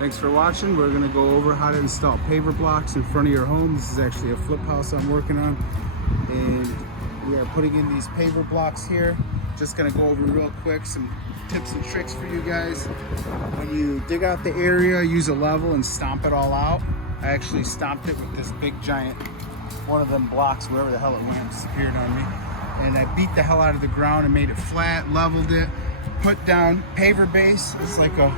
Thanks for watching. We're going to go over how to install paver blocks in front of your home. This is actually a flip house I'm working on, and we are putting in these paver blocks here. Just going to go over real quick some tips and tricks for you guys. When you dig out the area, use a level and stomp it all out. I actually stomped it with this big giant, one of them blocks, wherever the hell it went, disappeared on me. And I beat the hell out of the ground and made it flat, leveled it, put down paver base. It's like a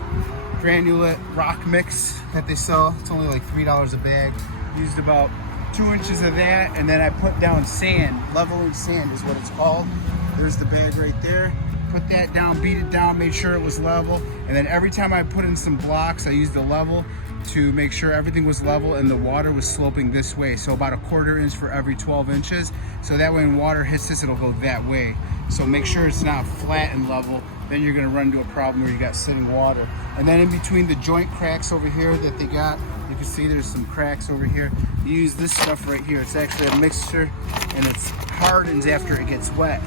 granulate rock mix that they sell. It's only like $3 a bag. Used about 2 inches of that, and then I put down sand. Leveling sand is what it's called. There's the bag right there. Put that down, beat it down, made sure it was level. And then every time I put in some blocks, I used the level to make sure everything was level and the water was sloping this way. So about 1/4 inch for every 12 inches. So that way when water hits this, it'll go that way. So make sure it's not flat and level. Then you're gonna run into a problem where you got sitting water. And then in between the joint cracks over here that they got, you can see there's some cracks over here. You use this stuff right here. It's actually a mixture, and it's hardens after it gets wet.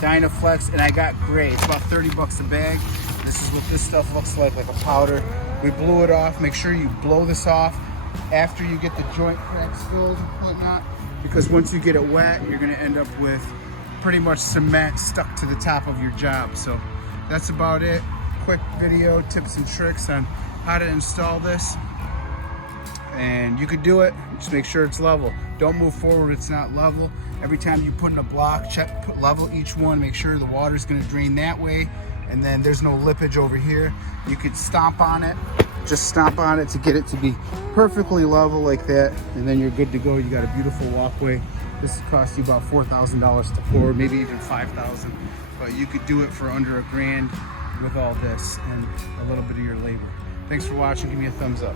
Dynaflex, and I got gray. It's about 30 bucks a bag. This is what this stuff looks like a powder. We blew it off. Make sure you blow this off after you get the joint cracks filled and whatnot, because once you get it wet, you're gonna end up with pretty much cement stuck to the top of your job. So that's about it. Quick video, tips and tricks on how to install this. And you could do it, just make sure it's level. Don't move forward, it's not level. Every time you put in a block, level each one, make sure the water's gonna drain that way, and then there's no lippage over here. You could stomp on it, just stomp on it to get it to be perfectly level like that, and then you're good to go. You got a beautiful walkway. This cost you about $4,000 to pour, maybe even $5,000, but you could do it for under $1,000 with all this and a little bit of your labor. Thanks for watching, give me a thumbs up.